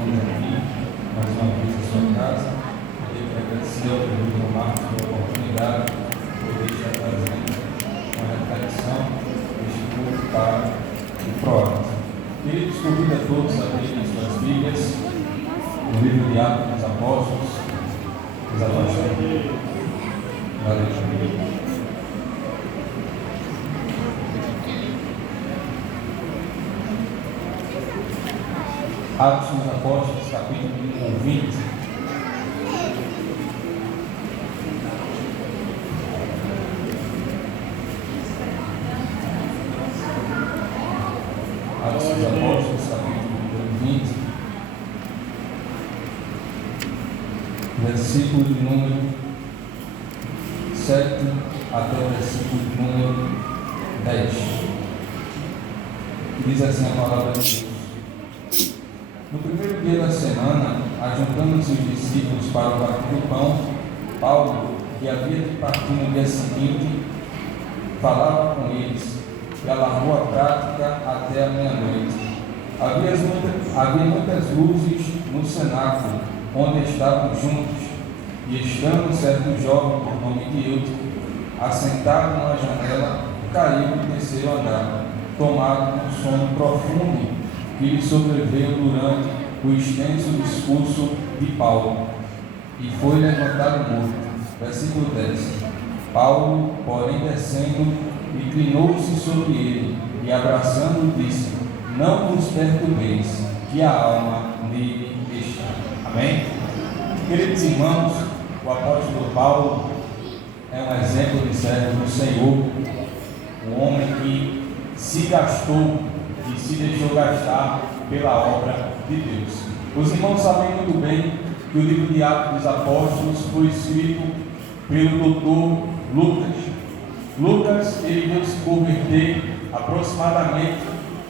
reunimos aqui, mais uma vez em sua casa. Eu quero agradecer ao Dr. Marcos pela oportunidade de poder estar trazendo uma reflexão deste culto para o PROAT. Queridos, convido a todos a abrirem suas Bíblias no livro de Atos dos Apóstolos. Valeu. Atos dos Apóstolos, capítulo 20. Atos dos Apóstolos, capítulo 20, versículo de número 7 até o versículo de número 10. Diz assim a palavra de Deus. No primeiro dia da semana, ajuntando-se os discípulos para o partir do pão, Paulo, que havia de partir no dia seguinte, falava com eles e alargou a prática até a meia-noite. Havia muitas luzes no cenáculo, onde estavam juntos, e estando certo jovem por nome de Eutico, assentado numa janela, caiu do terceiro andar, tomado de um sono profundo que lhe sobreveio durante o extenso discurso de Paulo, e foi levantado morto. Versículo 10. Paulo, porém, descendo, inclinou-se sobre ele, e abraçando-o, disse: não vos perturbeis, que a alma nele está. Amém? Queridos irmãos, o apóstolo Paulo é um exemplo de servo do Senhor, um homem que se gastou e se deixou gastar pela obra de Deus. Os irmãos sabem muito bem que o livro de Atos dos Apóstolos foi escrito pelo doutor Lucas. Lucas, ele veio se converter aproximadamente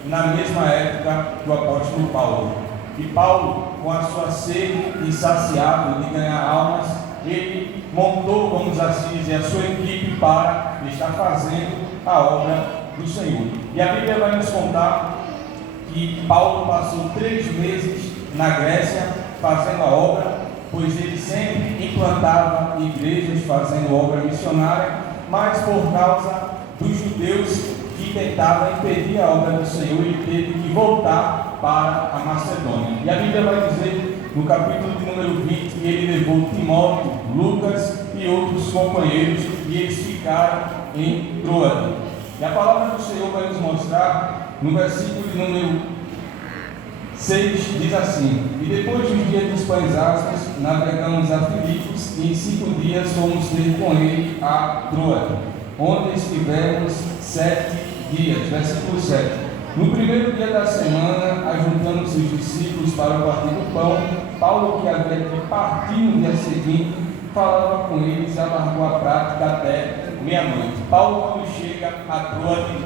na mesma época do apóstolo Paulo. E Paulo, com a sua sede insaciável de ganhar almas, ele montou, vamos assim dizer, a sua equipe para estar fazendo a obra do Senhor. E a Bíblia vai nos contar que Paulo passou 3 meses na Grécia fazendo a obra, pois ele sempre implantava igrejas fazendo obra missionária, mas por causa dos judeus que tentavam impedir a obra do Senhor, ele teve que voltar para a Macedônia. E a Bíblia vai dizer no capítulo de número 20 que ele levou Timóteo, Lucas e outros companheiros, e eles ficaram em Troade. E a palavra do Senhor vai nos mostrar no versículo de número 6, diz assim: e depois dos dias dos pães asmos, navegamos a Filipos, e em 5 dias fomos ter com ele a Troade, onde estivemos 7 dias. Versículo 7. No primeiro dia da semana, ajuntando-se os discípulos para o partir do pão, Paulo, que havia de partir no dia seguinte, falava com eles e alargou a prática até meia-noite. Paulo, quando chega a Troade,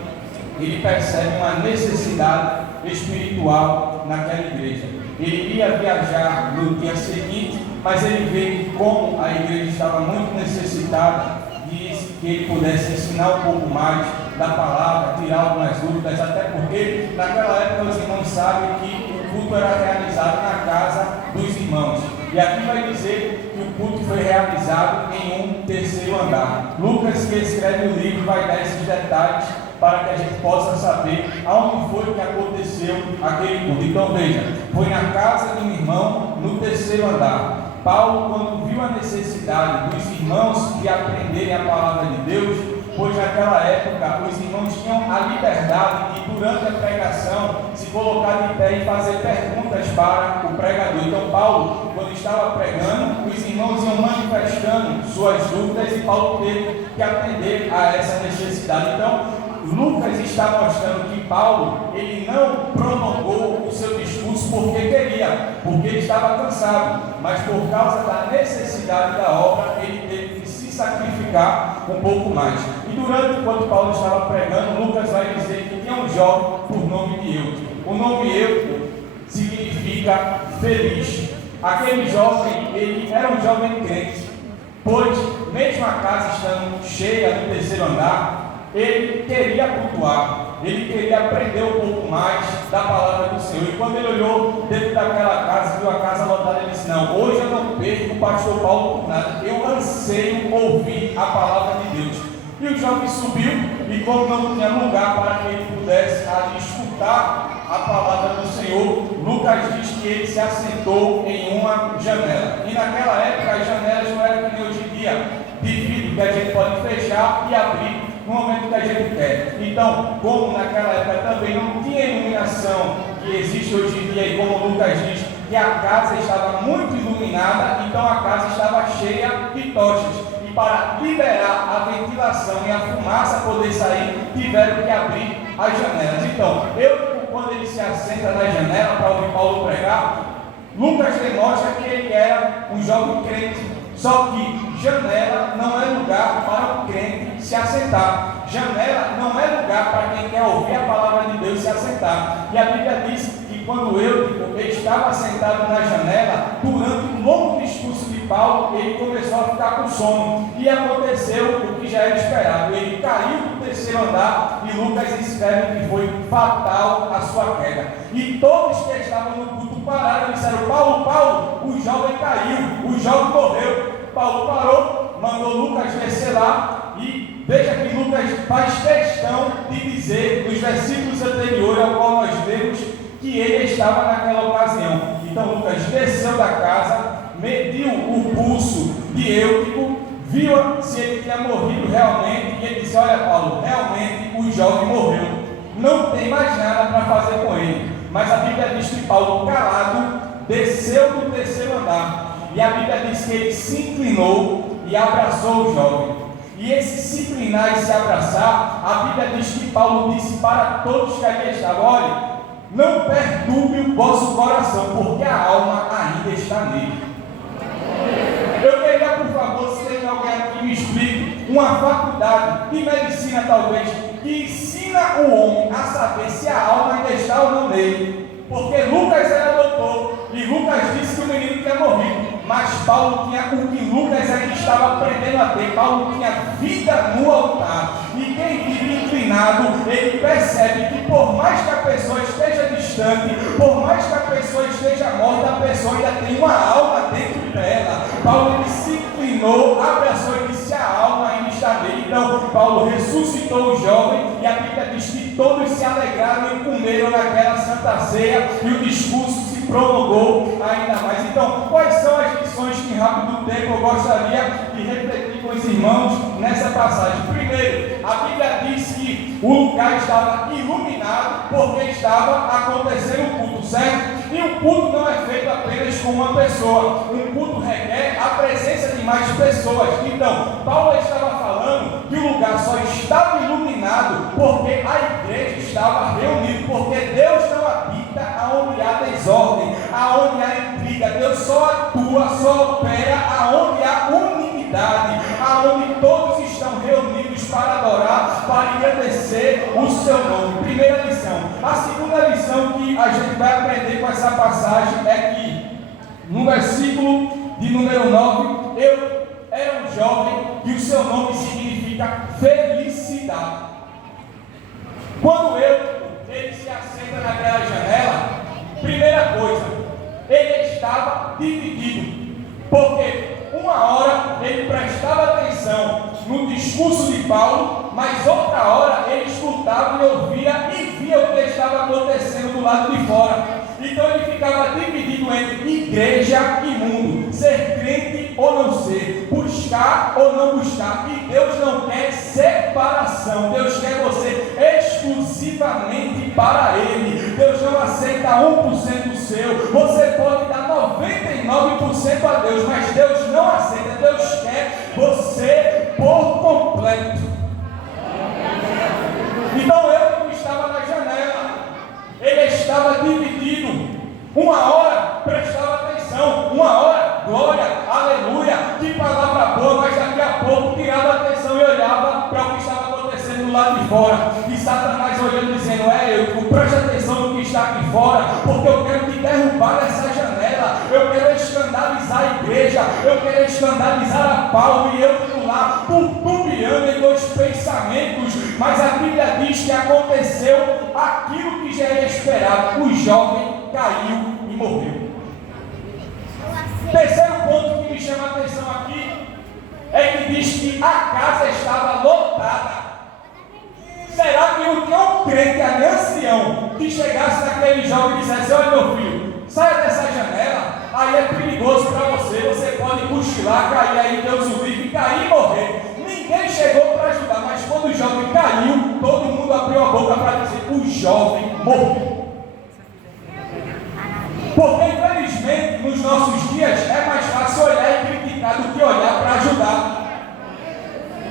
ele percebe uma necessidade espiritual naquela igreja. Ele ia viajar no dia seguinte, mas ele vê que como a igreja estava muito necessitada, disse que ele pudesse ensinar um pouco mais da palavra, tirar algumas dúvidas, até porque naquela época os irmãos sabem que o culto era realizado na casa dos irmãos. E aqui vai dizer que o culto foi realizado em um terceiro andar. Lucas, que escreve o livro, vai dar esses detalhes para que a gente possa saber aonde foi que aconteceu aquele culto. Então veja, foi na casa de um irmão no terceiro andar. Paulo, quando viu a necessidade dos irmãos de aprenderem a palavra de Deus, pois naquela época os irmãos tinham a liberdade de, durante a pregação, se colocar de pé e fazer perguntas para o pregador. Então Paulo, quando estava pregando, os irmãos iam manifestando suas dúvidas e Paulo teve que atender a essa necessidade. Então Lucas está mostrando que Paulo, ele não prolongou o seu discurso porque queria, porque ele estava cansado, mas por causa da necessidade da obra, ele teve que se sacrificar um pouco mais. E durante, enquanto Paulo estava pregando, Lucas vai dizer que tinha um jovem por nome de Eutico. O nome Eutico significa feliz. Aquele jovem, ele era um jovem crente, pois mesmo a casa estando cheia no terceiro andar, ele queria cultuar, ele queria aprender um pouco mais da palavra do Senhor. E quando ele olhou dentro daquela casa, viu a casa lotada, ele disse: não, hoje eu não perco o pastor Paulo por nada, eu anseio ouvir a palavra de Deus. E o jovem subiu, e como não tinha lugar para que ele pudesse ali escutar a palavra do Senhor, Lucas diz que ele se assentou em uma janela. E naquela época as janelas não eram que nem hoje em dia, de vidro que a gente pode fechar e abrir no momento que a gente quer. Então, como naquela época também não tinha iluminação que existe hoje em dia, e como Lucas diz que a casa estava muito iluminada, então a casa estava cheia de tochas. Para liberar a ventilação e a fumaça poder sair, tiveram que abrir as janelas. Então, quando ele se assenta na janela para ouvir Paulo pregar, Lucas demonstra que ele era um jovem crente. Só que janela não é lugar para o crente se assentar. Janela não é lugar para quem quer ouvir a palavra de Deus se assentar. E a Bíblia diz que quando eu estava sentado na janela, durante um longo discurso de Paulo, ele começou a ficar com sono. E aconteceu o que já era esperado. Ele caiu do terceiro andar e Lucas escreve que foi fatal a sua queda. E todos que estavam no culto pararam e disseram: Paulo, Paulo, o jovem caiu, o jovem morreu. Paulo parou, mandou Lucas descer lá e veja que Lucas faz questão de dizer nos versículos anteriores ao qual nós vemos que ele estava naquela ocasião. Então Lucas desceu da casa, mediu o pulso de Eutico, viu se ele tinha morrido realmente e ele disse: olha Paulo, realmente o jovem morreu, não tem mais nada para fazer com ele. Mas a Bíblia diz que Paulo, calado, desceu do terceiro andar. E a Bíblia diz que ele se inclinou e abraçou o jovem. E esse se inclinar e se abraçar, a Bíblia diz que Paulo disse para todos que ali estavam: olha, não perturbe o vosso coração, porque a alma ainda está nele. Eu queria, por favor, se tem alguém aqui que me explique uma faculdade de medicina, talvez, que ensina o homem a saber se a alma ainda está ou não nele. Porque Lucas era doutor e Lucas disse que o menino tinha morrido, mas Paulo tinha o que Lucas ainda estava aprendendo a ter. Paulo tinha vida no altar, e quem vive inclinado, ele percebe que por mais que a pessoa esteja distante, por mais que a pessoa esteja morta, a pessoa ainda tem uma alma dentro dela. Paulo ele se inclinou, abraçou e disse: a alma ainda está nele. Então Paulo ressuscitou o jovem, e a Bíblia diz que todos se alegraram e comeram naquela santa ceia, e o discurso se prolongou ainda mais. Então, quais são as lições que em rápido tempo eu gostaria de refletir com os irmãos nessa passagem? Primeiro, a Bíblia diz que o lugar estava iluminado porque estava acontecendo um culto, certo? E um culto não é feito apenas com uma pessoa, um culto requer a presença de mais pessoas. Então, Paulo estava falando que o lugar só estava iluminado porque a igreja estava reunida, porque Deus não habita aonde há desordem, aonde há intriga. Deus só atua, só opera aonde há unidade, aonde todos estão reunidos para adorar, para agradecer o seu nome. Primeira lição. A segunda lição que a gente vai aprender com essa passagem é que no versículo de número 9, eu era um jovem e o seu nome significa felicidade. Quando ele se assenta naquela janela, primeira coisa, ele estava dividido, porque uma hora ele prestava atenção no discurso de Paulo, mas outra hora ele escutava e ouvia e via o que estava acontecendo do lado de fora. Então ele ficava dividido entre igreja e mundo, ser crente ou não ser, buscar ou não buscar. E Deus não quer separação, Deus quer você exclusivamente para Ele. Deus não aceita 1% seu, você pode dar 99% a Deus, mas Deus não aceita. Deus quer você por completo. Então eu que estava na janela, ele estava dividido. Uma hora prestava atenção, uma hora glória, aleluia, que palavra boa, mas daqui a pouco tirava a atenção e olhava para o que estava acontecendo do lado de fora. E Satanás olhando dizendo: eu preste atenção no que está aqui fora, porque eu quero te derrubar dessa janela, eu quero escandalizar a igreja, eu quero escandalizar a Paulo. E eu estou lá turbiando em dois pensamentos, mas a Bíblia diz que aconteceu aquilo que já era esperado: o jovem caiu e morreu. Terceiro ponto que me chama a atenção aqui é que diz que a casa estava lotada. Será que não tinha um crente ancião que chegasse naquele jovem e dissesse: olha, meu filho, saia dessa janela, aí é perigoso para você, você pode cochilar, cair aí, Deus o livre, cair e morrer. Ninguém chegou para ajudar, mas quando o jovem caiu, todo mundo abriu a boca para dizer: o jovem morreu. Porque infelizmente nos nossos dias é mais fácil olhar e criticar do que olhar para ajudar.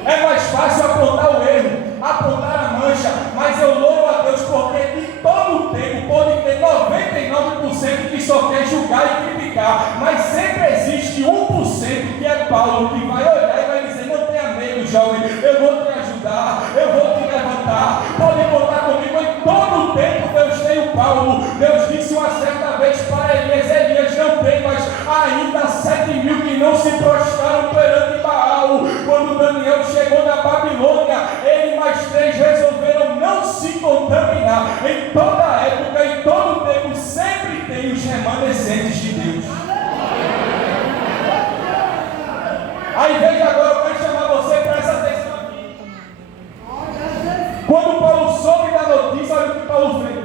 É mais fácil apontar o erro, apontar a mancha, mas eu louvo a Deus porque em todo o tempo pode ter 99% que só quer julgar e criticar, mas sempre existe 1% que é Paulo, que vai olhar e vai dizer: não tenha medo, jovem, eu vou te ajudar, eu vou te levantar, pode contar comigo. Em todo o tempo Deus tem o Paulo. Deus disse uma certa vez para Elias: Elias, não tem, mas ainda 7.000 que não se prostraram perante Baal. Quando Daniel chegou na Babilônia, ele e mais 3 resolveram não se contaminar. Em toda a época, em todo o tempo, sempre tem os remanescentes de Deus. Aí veja agora, eu quero chamar você para essa atenção aqui. Quando Paulo soube da notícia, olha o que Paulo fez.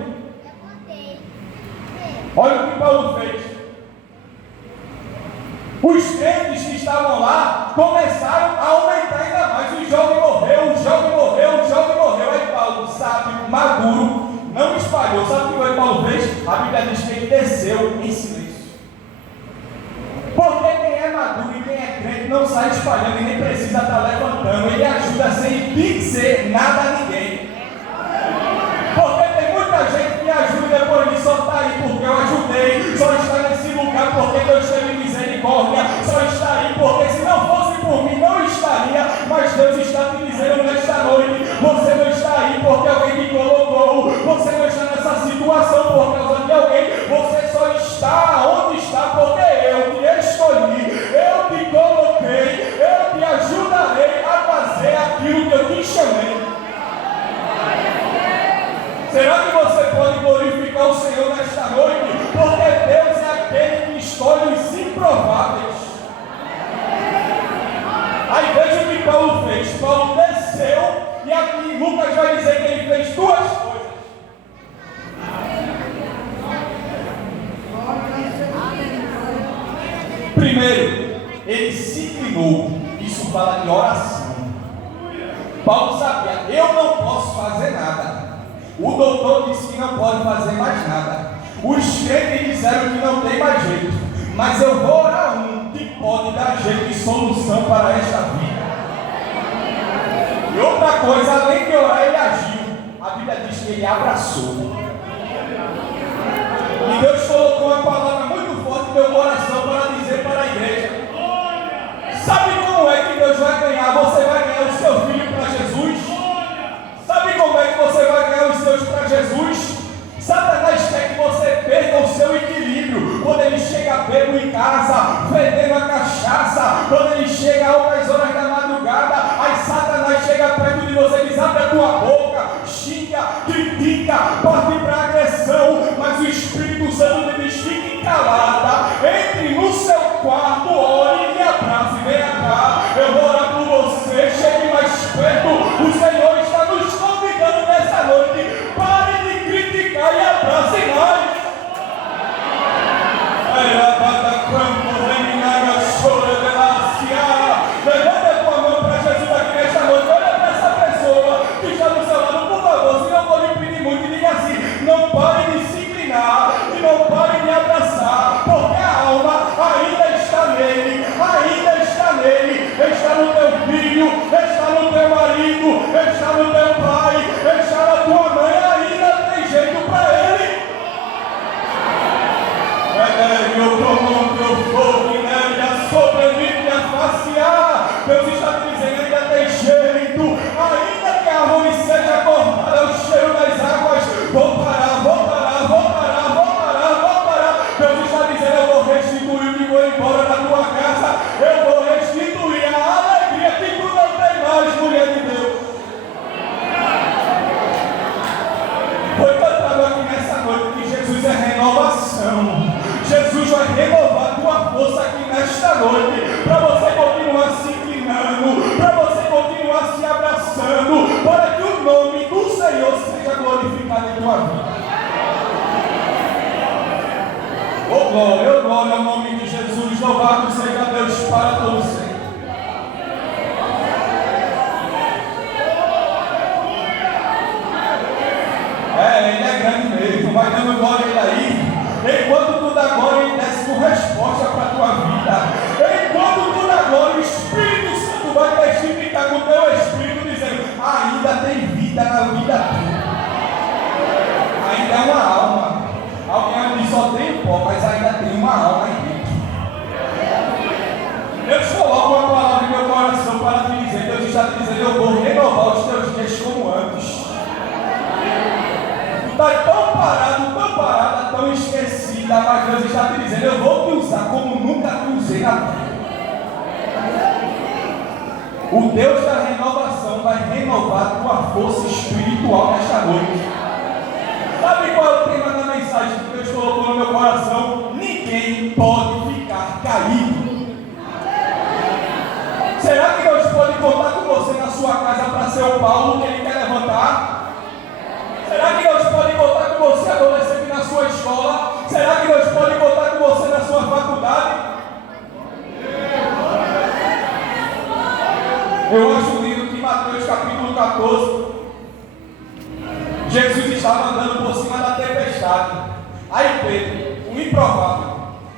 Olha o que Paulo fez. Os crentes que estavam lá começaram a aumentar ainda mais. O jovem morreu, o jovem morreu, o jovem morreu. Aí Paulo, sábio, maduro, não espalhou. Sabe o que Paulo fez? A Bíblia diz que ele desceu em silêncio. Porque quem é maduro e quem é crente não sai espalhando e nem precisa estar levantando. Ele ajuda sem dizer nada a ninguém. Porque tem muita gente que ajuda e depois disso só está aí porque eu ajudei, só está nesse lugar porque Deus teve misericórdia, só está aí porque se não fosse por mim não estaria. Mas Deus está te dizendo nesta noite: você não está aí porque alguém te colocou, você não está nessa situação por causa de alguém, você só está onde está porque eu te escolhi, eu te coloquei, eu te ajudarei a fazer aquilo que eu te chamei. Será que você pode glorificar o Senhor nesta noite? Porque Deus é aquele que escolhe os improváveis. Aí veja o que Paulo fez. Paulo desceu, e aqui Lucas vai dizer que ele fez 2 coisas. Primeiro, ele se inclinou. Isso fala de oração. Paulo sabia: eu não posso fazer nada. O doutor disse que não pode fazer mais nada. Os crentes disseram que não tem mais jeito. Mas eu vou orar que pode dar jeito e solução para esta vida. E outra coisa, além de orar, ele agiu. A Bíblia diz que ele abraçou. E Deus colocou uma palavra muito forte no meu coração para dizer para a igreja: sabe como é que Deus vai ganhar? Você vai ganhar o seu filho para Jesus? Sabe como é que você vai ganhar os seus para Jesus? Satanás quer que você perca o seu equilíbrio. Quando ele chega bêbado em casa, vendendo a cachaça, quando ele chega a altas horas da madrugada, aí Satanás chega perto de você e diz: abre a tua boca, xinga, critica, parte para agressão. Mas o Espírito Santo te diz: fique calada, entre no seu quarto, ore e abrace, venha cá, eu vou orar por você, chegue mais perto. O Senhor está nos convidando nessa noite: pare de criticar e abrace mais. Levanta a tua mão para Jesus aqui nesta noite. Olha para essa pessoa que está do seu lado, por favor, se não for lhe pedir muito, diga assim: não pare de se inclinar e não pare de abraçar, porque a alma ainda está nele, está no teu filho, está no teu marido, está no teu pai, está na tua mãe, ainda tem jeito para ele. Deus está te dizendo: ainda tem jeito, ainda que a árvore seja cortada, o cheiro das águas, vou parar. Deus está dizendo: eu vou restituir o que foi embora da tua casa, eu vou restituir a alegria que tu não tem mais, mulher de Deus. noite, para você continuar se inclinando, para você continuar se abraçando, para que o nome do Senhor seja glorificado em tua vida. Oh glória ao nome de Jesus, louvado seja Deus para todos sempre. Ele é grande mesmo, vai dando glória ele aí. Enquanto tu dá glória, ele desce com resposta para a tua vida. Enquanto tu dá glória, o Espírito Santo vai testificar com o teu Espírito, dizendo: ainda tem vida na vida tua. Ainda é uma alma. Alguém diz: só tem pó, mas ainda tem uma alma aí dentro. Deus coloca uma palavra em meu coração para te dizer. Deus está te dizendo: eu vou renovar os teus dias como antes. Está tão parada, tão esquecida, mas Deus está te dizendo: eu vou te usar como nunca te usei na vida. O Deus da renovação vai renovar a tua força espiritual nesta noite. Sabe qual é o tema da mensagem que Deus colocou no meu coração? Ninguém pode ficar caído. Será que Deus pode contar com você na sua casa para ser o Paulo que Ele quer levantar? Será que Deus pode contar com você, adolescente, na sua escola? Será que Deus pode contar com você na sua faculdade? Eu acho lindo que em Mateus capítulo 14, Jesus estava andando por cima da tempestade. Aí Pedro, o improvável,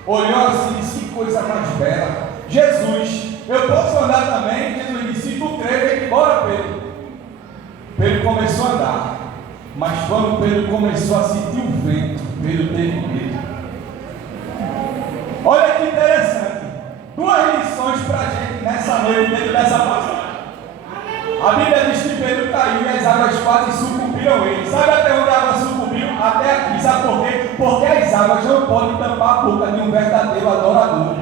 olhou assim e disse: que coisa mais bela. Jesus, eu posso andar também? Jesus disse: se tu crer, vem embora, Pedro. Pedro começou a andar. Mas quando Pedro começou a sentir o vento, Pedro teve medo. Olha que interessante. Duas lições para a gente nessa noite, dentro dessa passagem. A Bíblia diz que Pedro caiu e as águas quase sucumbiram ele. Sabe até onde a água sucumbiu? Até aqui. Sabe por quê? Porque as águas não podem tampar a boca de um verdadeiro adorador.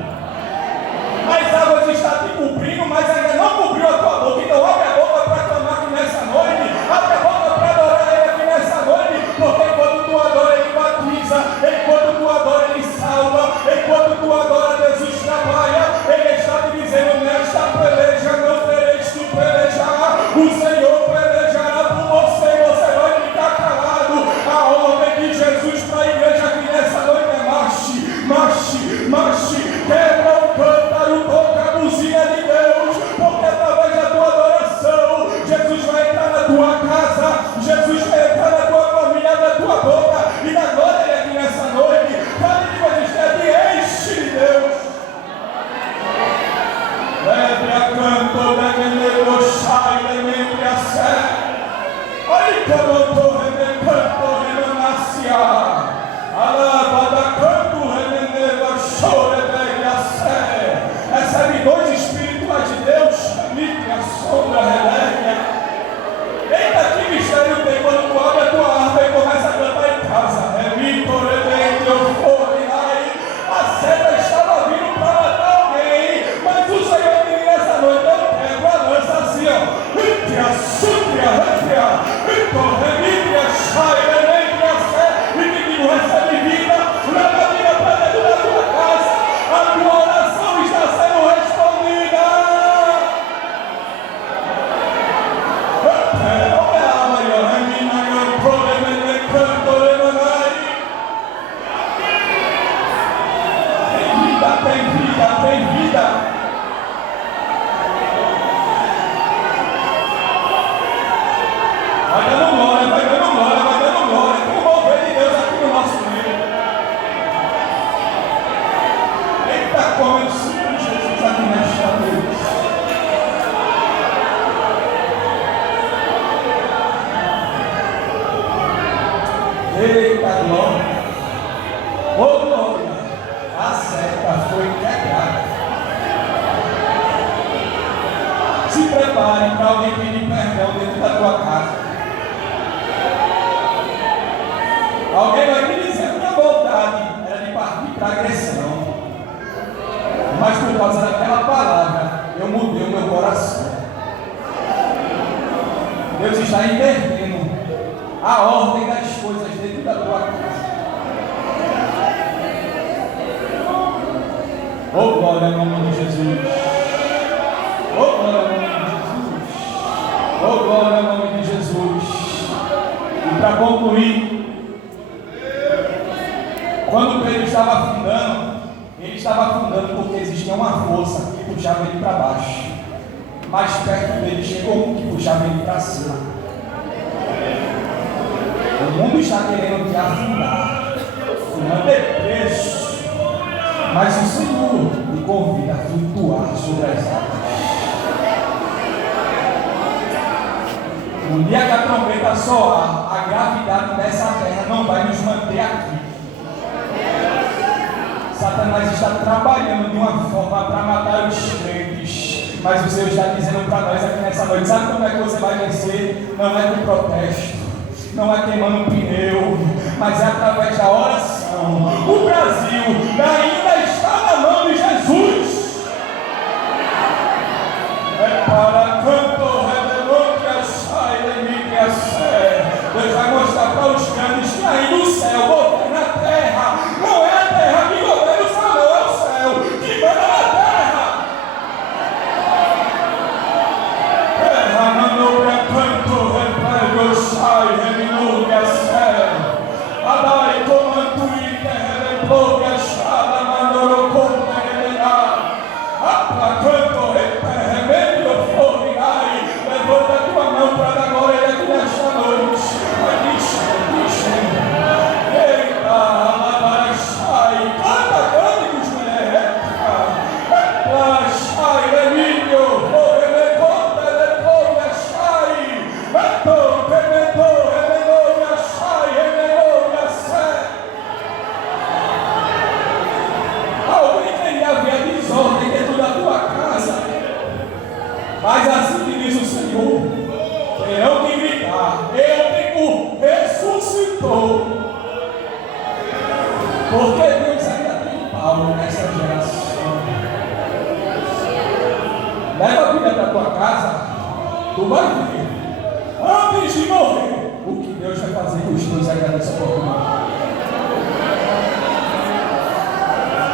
As águas estão te cobrindo, mas ainda não cobriu a tua boca. Então abre a boca para clamar aqui nessa noite. Abre a boca para adorar Ele aqui nessa noite. Porque enquanto tu adora, Ele batiza. Enquanto tu adora, Ele salva. Enquanto tu adora, Jesus trabalha. Ele está te dizendo: nesta peleja não tereis que pelejar. O Senhor pelejará por você. Você vai ficar calado. A ordem de Jesus para a igreja aqui nessa noite é: marche, marche, marche. Quebra o cântaro, toca a buzina de Deus. Porque através da tua adoração, Jesus vai entrar na tua casa. Jesus vai entrar na tua família, na tua boca. E na glória dele aqui nessa noite. Cada que você esteja, enche de Deus. Lebre a canto, lebre sai, lebre a sé. Aí canto, lebre canto, lebre alaba da canto, lebre chore, lebre a sé. Recebe dois espíritos de Deus, litre a sombra, relega. Eita, que mistério tem quando tu abre a tua arma e começa a cantar em casa. A seta estava vindo para matar alguém, mas o Senhor me nessa noite: eu pego a lança assim, ó. Ítria, sútria, rítria, remítria, sai, remítria, sé. E te digo: recebe vida, leva a vida para dentro da tua casa. A tua oração está sendo respondida. Tem vida. Vai dando glória, vai dando glória, vai dando glória. Tem o mover de Deus aqui no nosso meio. Eita, como eu sinto Jesus aqui nesta noite. Eita, glória. Ô glória. A seta foi quebrada. Se prepare para alguém pedir perdão dentro da tua casa. Alguém vai me dizer: minha vontade era de partir para a agressão, mas por causa daquela palavra eu mudei o meu coração. Deus está invertendo a ordem das coisas dentro da tua casa. Oh, glória ao nome de Jesus. Oh, glória ao nome de Jesus. Oh, glória ao nome de Jesus. E para concluir, quando Pedro estava afundando, ele estava afundando porque existia uma força que puxava ele para baixo. Mais perto dele chegou um que puxava ele para cima. O mundo está querendo te afundar, te manter preso, mas o Senhor te convida a flutuar sobre as águas. No dia que a trombeta soar, a gravidade dessa terra não vai nos manter aqui. Satanás está trabalhando de uma forma para matar os crentes, mas o Senhor está dizendo para nós aqui nessa noite: sabe como é que você vai vencer? Não é com protesto, não é queimando um pneu, mas é através da oração. O Brasil ainda está na mão de Jesus. É para canto, revelou que a sai de mim, que a sé. Deus vai mostrar para os grandes que ainda o céu governa a terra. Não é a terra que governa o céu, não é o céu que manda na terra. Terra mandou para canto, revelou sai, revelou que a sé. Adai comando e revelou que a chada mandou como revelar. Para canto, revelou fogo, ai, levanta a tua mão para dar glória aqui nesta noite. Eita, alabarachai, canta cânticos, mulher. Achai, Emílio, rebeconta, depois achai. Matou, rebentou, revelou, achai, revelou, achai. Alguém queria ver desordem dentro da tua casa, mas assim que diz o Senhor: terão que gritar, eu ressuscitou. Porque Deus ainda tem Paulo nessa geração. Leva a Bíblia para a tua casa, tu vai ver, antes de morrer, o que Deus vai fazer com os teus. Agradeça por tudo.